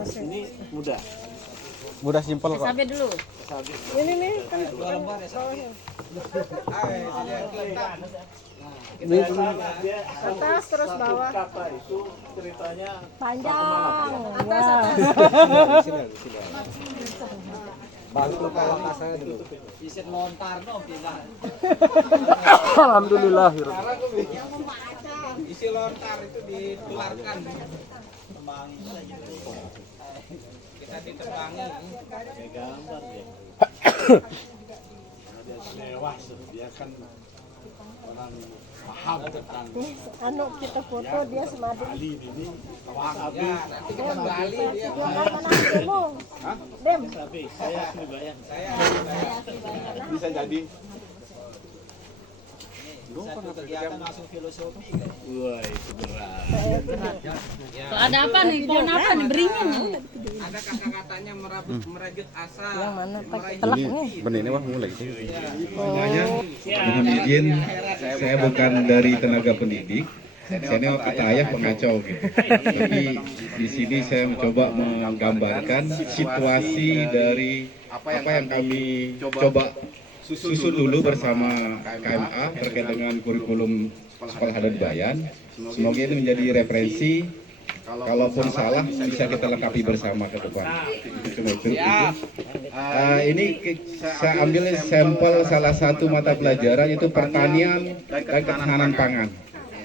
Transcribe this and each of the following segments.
Ini mudah. Mudah simpel kok. Sampai dulu. Ini nih kan atas terus bawah. Kata itu ceritanya Panjang. Atas, atas. Balik lo kalau saya dulu. Isit lontar no pindah. Alhamdulillah. Isi lontar itu ditularkan. Tembangi. Kita ditebangi. kayak gambar ya. Ada lewat dia kan orang paham tentang Anu kita foto dia semadu. Bali ini kawan Abi. Ya, nanti kita Bali dia. Mana demo? Dem. Abi, saya asli bayang. Saya Bisa jadi. satu kegiatan langsung filosofi kan. Wah, itu berat. Tuh, ada apa nih? Pohon apa nih? Beringin nih. Ada kata-katanya merajut asa. Yang mana pakai meraih telak mimpi. nih? Benih ini wah mulai. Semuanya, mohon izin, saya bukan dari tenaga pendidik. Saya ini kata ayah pengacau gitu. Tapi di sini saya mencoba menggambarkan situasi dari apa yang kami coba susun dulu bersama KMA terkait dengan kurikulum Sekolah Adat Bayan. Semoga ini menjadi referensi. Kalaupun salah bisa kita lengkapi bersama ke depan. Ini saya ambil sampel salah satu mata pelajaran yaitu pertanian dan ketahanan pangan.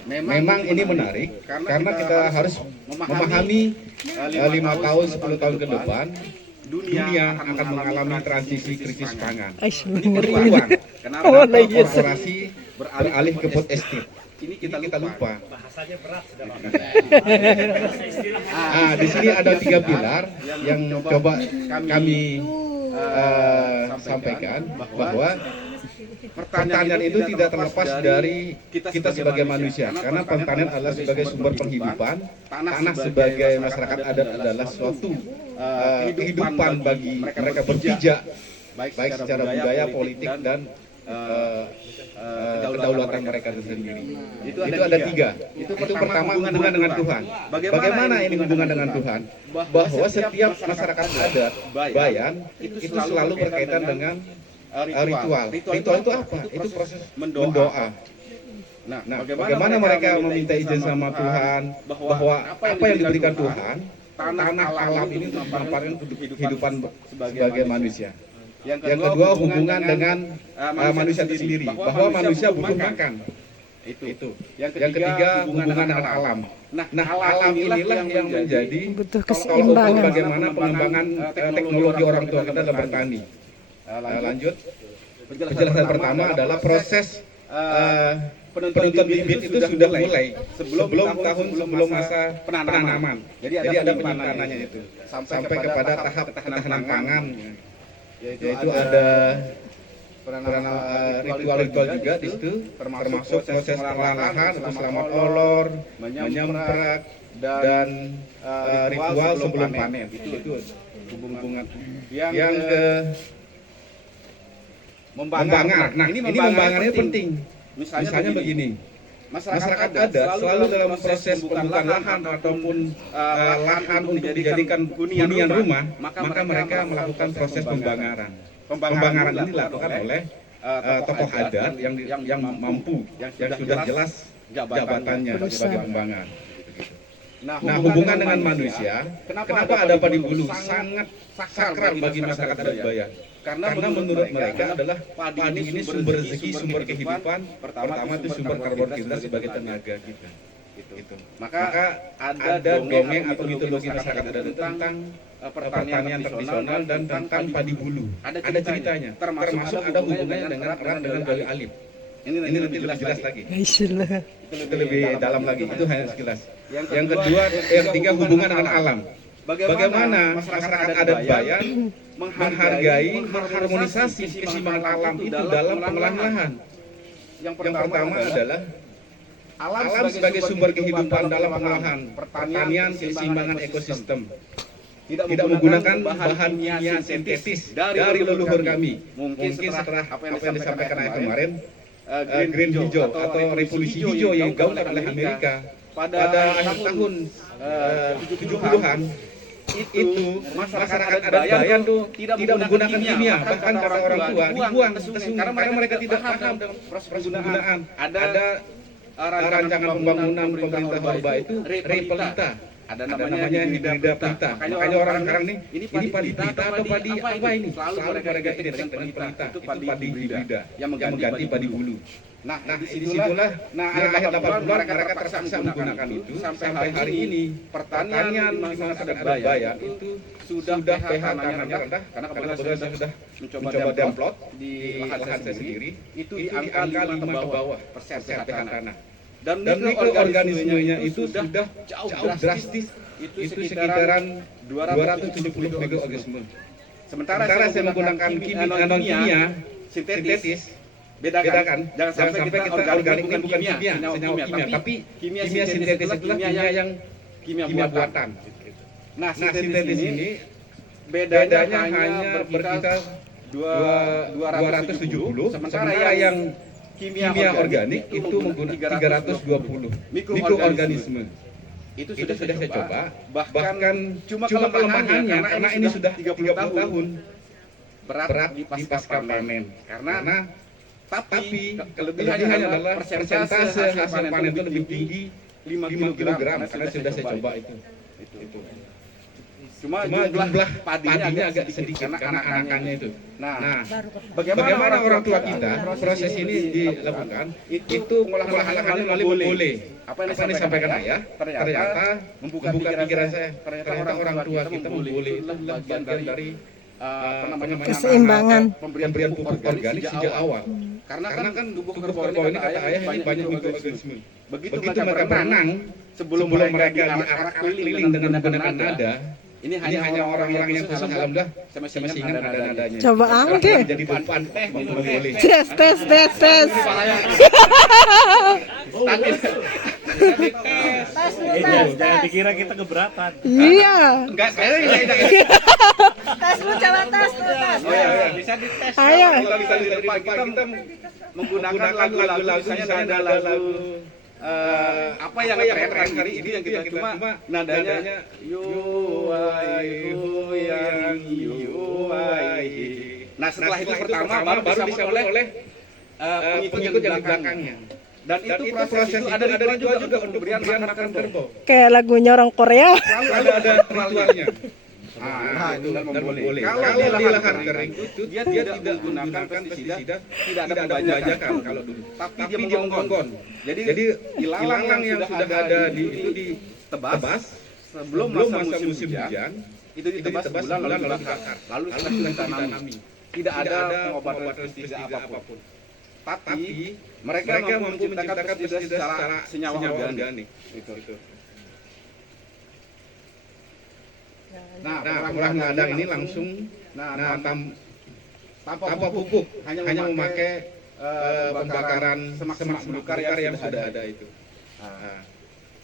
Memang ini menarik karena kita harus memahami 5 tahun 10 tahun ke depan dunia akan mengalami transisi krisis pangan. Ini peluang. Kenapa korporasi beralih ke food estate? Ini kita lupa. Di sini ada 3 pilar yang coba kami sampaikan bahwa pertanian itu tidak terlepas dari kita sebagai manusia, karena pertanian adalah sebagai sumber penghidupan, tanah sebagai masyarakat adat adalah suatu kehidupan bagi mereka berpijak, baik secara budaya, politik dan kedaulatan mereka itu sendiri. Itu ada 3. Itu pertama hubungan dengan Tuhan. Bagaimana ini hubungan dengan Tuhan? Bahwa setiap masyarakat adat Bayan itu selalu berkaitan dengan ritual. Ritual itu apa? Itu proses mendoa. Nah, bagaimana mereka meminta izin sama Tuhan bahwa apa yang diberikan Tuhan, tanah alam ini untuk memanfaatkan kehidupan sebagai manusia. Yang kedua hubungan dengan manusia itu sendiri, bahwa manusia butuh makan. Itu. Yang ketiga hubungan dengan alam. Nah, alam inilah yang menjadi Butuh tolok ukur keseimbangan. bagaimana pengembangan teknologi orang tua kita dalam bertani. Lanjut. Penjelasan pertama adalah proses penentuan bibit itu sudah mulai sebelum masa penanaman. Jadi ada penyimpanannya itu sampai kepada tahap ketahanan pangan. Yaitu ada ritual-ritual juga di situ, termasuk proses pengolahan selama olor, menyemprak, dan ritual sebelum panen. Itu hubungan. Yang ke membangar. Nah, ini membangarnya penting. Misalnya begini. Masyarakat adat selalu dalam proses pembukaan lahan ataupun lahan untuk dijadikan hunian rumah, maka mereka melakukan proses pembangaran. Pembangaran ini dilakukan oleh tokoh adat yang mampu, yang sudah jelas jabatannya sebagai pembangar. Nah, hubungan dengan manusia, kenapa ada Padi Bulu? Sangat sakral bagi masyarakat adat Bayan. Karena menurut mereka adalah padi ini sumber rezeki, sumber kehidupan. Pertama itu sumber karbon kita sebagai tenaga kita. Gitu. Maka ada dongeng atau mitologi masyarakat adat tentang pertanian tradisional dan tentang padi bulu. Ada ceritanya. Termasuk ada hubungannya dengan erat dengan Bali Alim. Ini lebih jelas lagi. Itu lebih dalam lagi. Itu hanya sekilas. Yang kedua, yang ketiga hubungan dengan alam. Bagaimana masyarakat adat Bayan menghargai, mengharmonisasi keseimbangan alam itu dalam pengolahan lahan. Yang pertama adalah alam sebagai sumber kehidupan dalam pengolahan pertanian, keseimbangan ekosistem. Tidak menggunakan bahan kimia sintetis dari leluhur kami. Mungkin setelah apa yang disampaikan kemarin, Green Hijau atau revolusi hijau yang digaungkan oleh Amerika pada akhir tahun 70-an, itu masyarakat adat Bayan tuh tidak menggunakan kimia, bahkan kata orang tua dibuang ke sungai karena mereka tidak paham dalam proses penggunaan. Ada rancangan pembangunan pemerintah Horba itu Repelita. Ada namanya Hibrida Pelita. Makanya orang sekarang nih, ini padi pelita atau padi apa ini? Selalu mereka identik dengan pelita. Itu padi hibrida yang mengganti padi hulu. Nah, disitulah, akhir 80-an mereka terpaksa menggunakan itu. Sampai hari ini, pertanian di masyarakat Bayan itu sudah pH tanahnya rendah, karena kebetulan saya sudah mencoba demplot di lahan saya sendiri, itu di angka 5 ke bawah persen pH tanah. Dan mikroorganismenya itu sudah jauh drastis, itu sekitaran 270 mikroorganisme. Sementara saya menggunakan kimia sintetis, bedakan, jangan sampai kita organik bukan kimia, senyawa kimia, tapi kimia sintetis itulah kimia buatan. Nah, sintetis ini bedanya hanya berkisar 270, sementara yang kimia organik itu menggunakan 320 mikroorganisme. Itu sudah saya coba, bahkan cuma kelemahannya karena ini sudah 30 tahun berat di pasca panen. Karena tapi kelebihannya adalah persentase hasil panen itu lebih tinggi 5 kg karena sudah saya coba itu. Cuma jumlah padinya agak sedikit karena anakannya itu. Nah, bagaimana orang tua kita proses ini dilakukan? Itu pengolahan lahannya melalui membole. Apa yang disampaikan ayah? Ternyata membuka pikiran saya. Ternyata orang tua kita membole itu adalah bagian dari keseimbangan pemberian pupuk organik sejak awal. Karena kan pupuk kerbau ini kata ayah ini banyak mikroorganisme. Begitu mereka berenang sebelum mereka diarak keliling dengan menggunakan nada. Ini hanya orang-orang yang khusus, alhamdulillah saya masih ingat nada-nadanya. Coba angke. Jadi beban boleh. Tes. Jangan dikira kita keberatan. Iya. Enggak, saya Tes lu coba tes. Oh iya, bisa dites. Ayo. Kalau kita di depan kita menggunakan lagu-lagu misalnya ada lagu apa yang tren hari ini yang kita cuma nadanya yuai. Nah, setelah itu pertama baru disambut oleh pengikut yang di belakangnya. Dan itu proses itu ada ritual juga untuk pemberian makan kerbau. Kayak lagunya orang Korea. Selalu ada ritualnya. Nah, itu boleh. Kalau di lahan kering itu dia tidak menggunakan pestisida, tidak ada pembajakan kalau dulu. Tapi dia menggonggong. Jadi ilalang yang sudah ada di itu ditebas sebelum masa musim hujan, itu ditebas sebulan lalu dibakar. Lalu setelah ditanami. Tidak ada pengobatan pestisida apapun. Tapi mereka mampu menciptakan pestisida secara senyawa organik. Itu. Nah, pengolahan ladang ini langsung tanpa pupuk, hanya memakai pembakaran semak belukar yang sudah ada itu.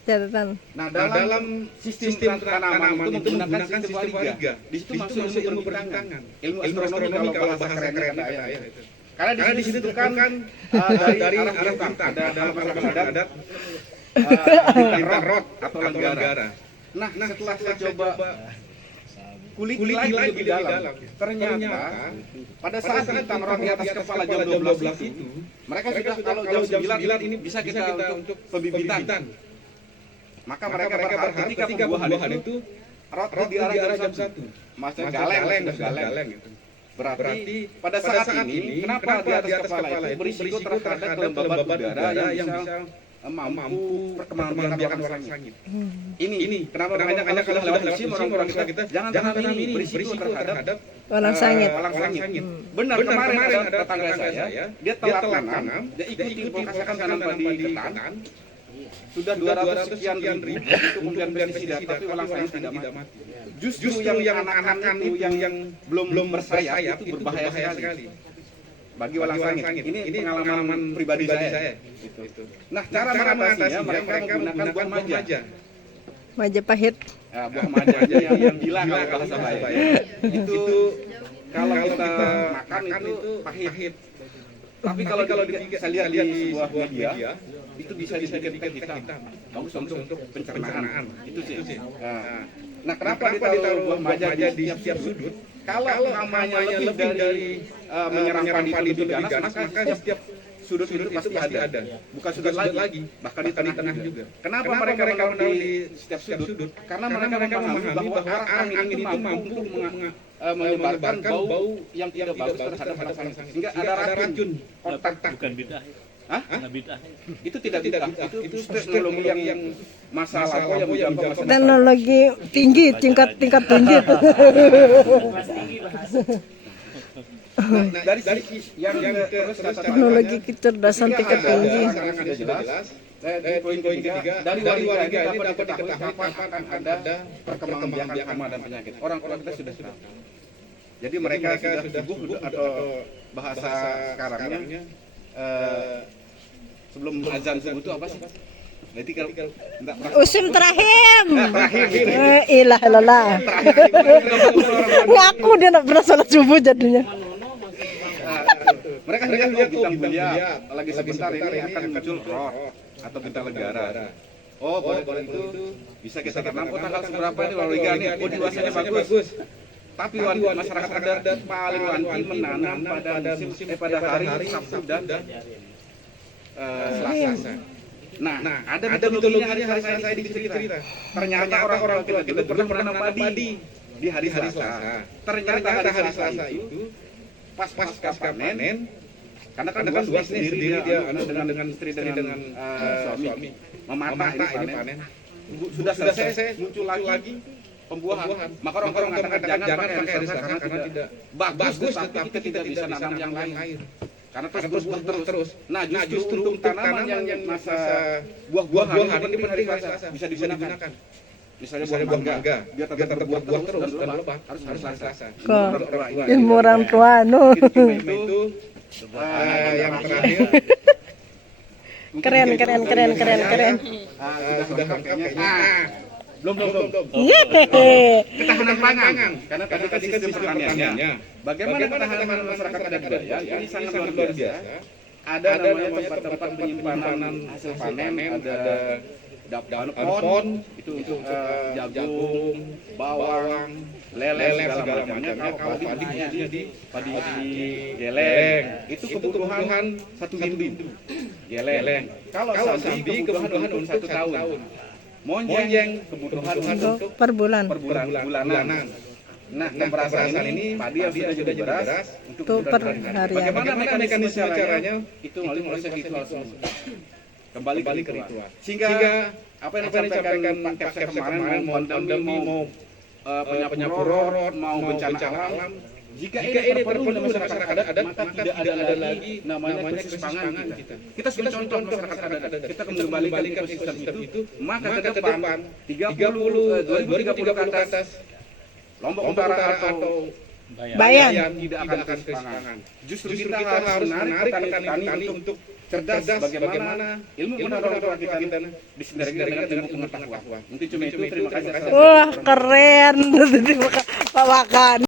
Catatan. Nah, dalam sistem tanaman itu menggunakan sistem waliga. Di situ masuk ilmu perbintangan, ilmu astronomi kalau bahasa keren ya itu. Karena di situ kan dari arah bintang, ada dalam masyarakat adat bintang rot atau lenggara. Nah, setelah saya coba kulit lagi lebih dalam, ternyata pada saat bintang rot di atas kepala jam 12 itu, mereka sudah kalau jam 9 ini bisa kita untuk pembibitan. Maka mereka berharap ketika pembuahan itu rot di arah jam 1. Maksudnya galeng gitu. Berarti pada saat ini kenapa di atas kepala itu berisiko terhadap kelembaban udara yang bisa mampu perkembangbiakan orang sangit. Ini kenapa banyak kalau lewat musim orang kita jangan tanam ini berisiko terhadap Walang sangit. Benar, kemarin ada tetangga saya, dia telat tanam, dia ikuti proses tanam padi ketan. Sudah 200 sekian ribu itu pemberian pestisida, tapi walang sangit tidak mati. Justru yang anak-anak itu yang belum bersayap itu berbahaya sekali bagi walang sangit. Ini pengalaman pribadi saya. Nah, cara mengatasinya mereka menggunakan buah maja. Maja pahit. Ya, buah maja yang gila kalau bahasa saya. Itu kalau kita makan itu pahit. Tapi kalau saya lihat di sebuah media itu bisa dijadikan hitam. Bagus untuk pencernaan. Itu sih. Nah, kenapa ditaruh buah maja di setiap sudut? Kalau namanya lebih dari menyerang padi itu lebih ganas, maka setiap sudut itu pasti ada. Bukan sudut lagi, bahkan di tengah juga. Kenapa mereka menaruh di setiap sudut? Karena mereka memahami bahwa angin itu mampu menyebarkan bau yang tidak bagus terhadap anak sangit. Sehingga ada racun otak. Bukan bid'ah. Hah? Nggak bid'ah. Itu tidak bid'ah. Itu teknologi yang masalah yang menjangkau masa depan. Teknologi tinggi, tingkat tinggi. Dari sisi yang terus Teknologi kecerdasan tingkat tinggi. sudah jelas. Poin-poin ketiga, dari warga ini dapat diketahui kapan akan ada perkembangan biak hama dan penyakit. Orang kita sudah tahu. Jadi mereka sudah sibuk atau bahasa sekarangnya sebelum azan subuh itu apa sih? Berarti kalau enggak Usim terakhir. terakhir. Ilah. Ngaku dia nak pernah sholat subuh jadinya. Mereka lihat bintang mulia lagi sebentar ini akan muncul roh atau bintang negara. Oh, boleh itu bisa kita tanam. Oh, tanggal seberapa ini Waliga nih? Oh, dewasanya bagus. Tapi masyarakat adat paling wanti menanam pada hari Sabtu dan Selasa. Nah, ada mitologinya hari saya cerita. Ternyata orang tua kita pernah menanam padi di hari Selasa. Ternyata hari Selasa itu pas panen, karena kan dua sendiri dia dengan istri dengan suami memata ini panen. Sudah selesai muncul lagi pembuahan. Maka orang mengatakan jangan pakai hari Selasa karena tidak bagus, tapi kita tidak bisa nanam yang lain. Karena terus berbuah terus. Nah, justru untuk tanaman yang masa buah-buahan ini penting hari Selasa bisa digunakan. Misalnya buah mangga, biar tetap berbuah terus dan lebat harus hari Selasa. Ilmu orang tua no. Itu yang terakhir. Keren. Sudah pakainya. Belum. Yehehe. Ketahanan pangan. Karena tadi kan sistem pertaniannya. Bagaimana ketahanan masyarakat adat budaya? Ini sangat luar biasa. Ada namanya tempat-tempat penyimpanan hasil panen, ada dapon, itu jagung, bawang, lele segala macamnya. Kalau padi geleng, itu kebutuhan 1 minggu. Geleng. Kalau sapi kebutuhan untuk 1 tahun. Monjeng kebutuhan untuk Per bulan. bulanan. Nah, pemberasan ini padi yang sudah jadi beras untuk Itu per harian. Bagaimana mekanisme caranya? Itu melalui proses ritual semua. Kembali ke ritual. Sehingga apa yang disampaikan Pak Kapser kemarin mau pandemi, mau penyapurot, mau bencana alam, jika ini terpenuhi masyarakat adat, maka tidak ada lagi namanya krisis pangan kita. Kita sudah contoh masyarakat adat. Kita kembalikan ke sistem itu, maka ke depan 2030 ke atas Lombok Utara atau Bayan. tidak akan krisis pangan. Justru kita harus menarik petani untuk cerdas bagaimana ilmu pengetahuan kita disindarkan dengan ilmu pengetahuan. Untuk cuma itu terima kasih. Wah, keren. Pak Wakan.